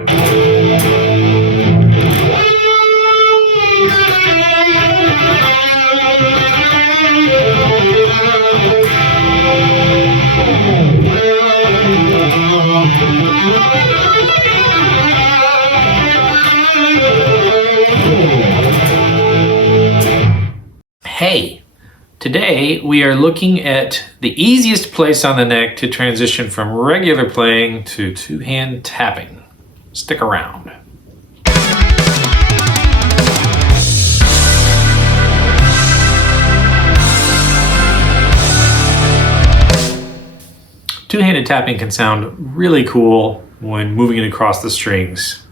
Hey, today we are looking at the easiest place on the neck to transition from regular playing to two-hand tapping. Stick around. Two-handed tapping can sound really cool when moving it across the strings.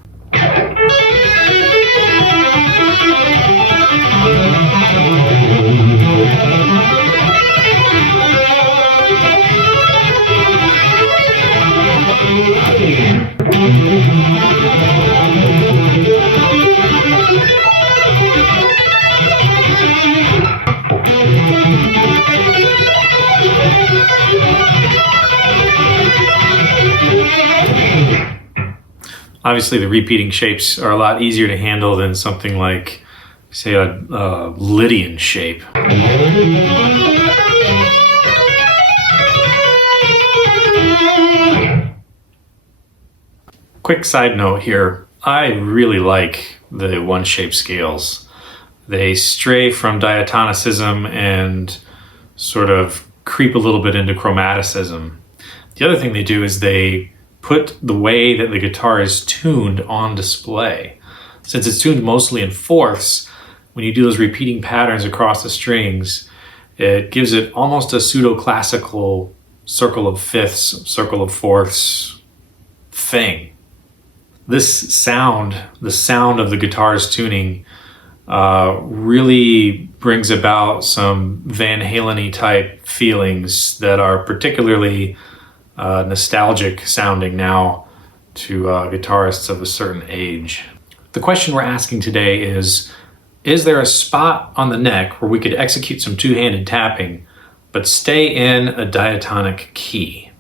Obviously, the repeating shapes are a lot easier to handle than something like, say, a Lydian shape. Quick side note here, I really like the one-shape scales. They stray from diatonicism and sort of creep a little bit into chromaticism. The other thing they do is they put the way that the guitar is tuned on display. Since it's tuned mostly in fourths, when you do those repeating patterns across the strings, it gives it almost a pseudo-classical circle of fifths, circle of fourths thing. This sound, the sound of the guitar's tuning, really brings about some Van Halen-y type feelings that are particularly nostalgic sounding now to guitarists of a certain age. The question we're asking today is there a spot on the neck where we could execute some two-handed tapping but stay in a diatonic key?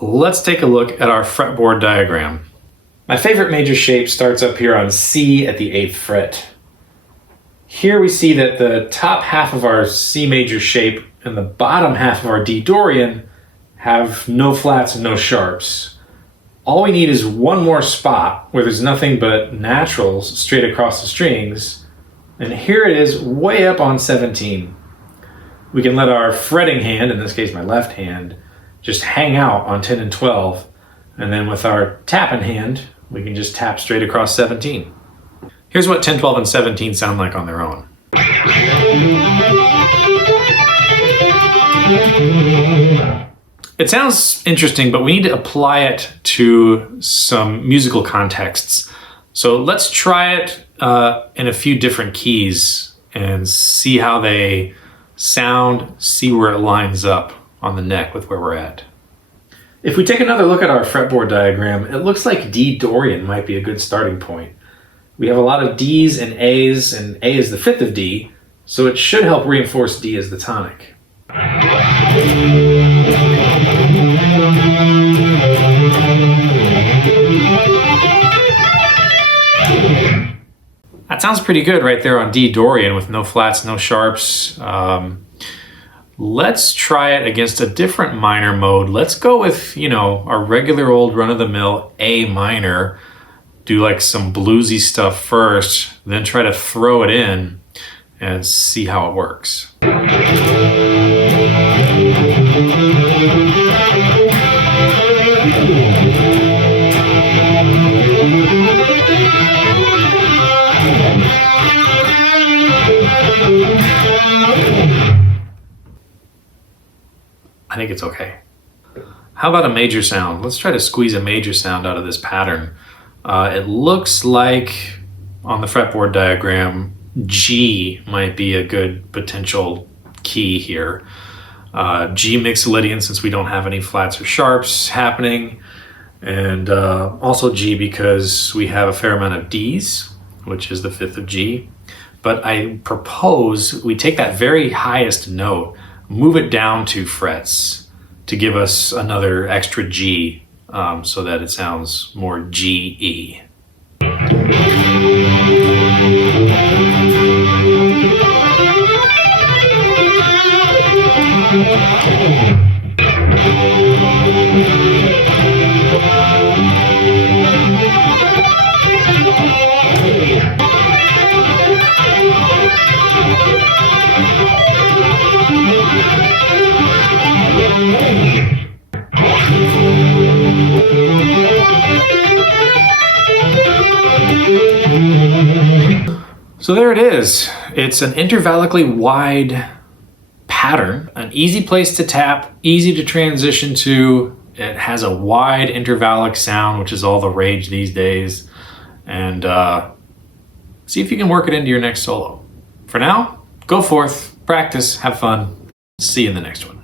Let's take a look at our fretboard diagram. My favorite major shape starts up here on C at the 8th fret. Here we see that the top half of our C major shape and the bottom half of our D Dorian have no flats and no sharps. All we need is one more spot where there's nothing but naturals straight across the strings, and here it is way up on 17. We can let our fretting hand, in this case my left hand, just hang out on 10 and 12, and then with our tapping hand, we can just tap straight across 17. Here's what 10, 12, and 17 sound like on their own. It sounds interesting, but we need to apply it to some musical contexts. So let's try it in a few different keys and see how they sound, see where it lines up on the neck with where we're at. If we take another look at our fretboard diagram, it looks like D Dorian might be a good starting point. We have a lot of D's and A's, and A is the fifth of D, so it should help reinforce D as the tonic. That sounds pretty good right there on D Dorian with no flats, no sharps. Let's try it against a different minor mode. Let's go with, our regular old run-of-the-mill A minor. Do like some bluesy stuff first, then try to throw it in and see how it works. I think it's okay. How about a major sound? Let's try to squeeze a major sound out of this pattern. It looks like on the fretboard diagram, G might be a good potential key here. G Mixolydian, since we don't have any flats or sharps happening, and also G because we have a fair amount of D's, which is the fifth of G. But I propose we take that very highest note, move it down 2 frets to give us another extra G so that it sounds more GE. So there it is. It's an intervallically wide pattern, an easy place to tap, easy to transition to. It has a wide intervallic sound, which is all the rage these days. And see if you can work it into your next solo. For now, go forth, practice, have fun. See you in the next one.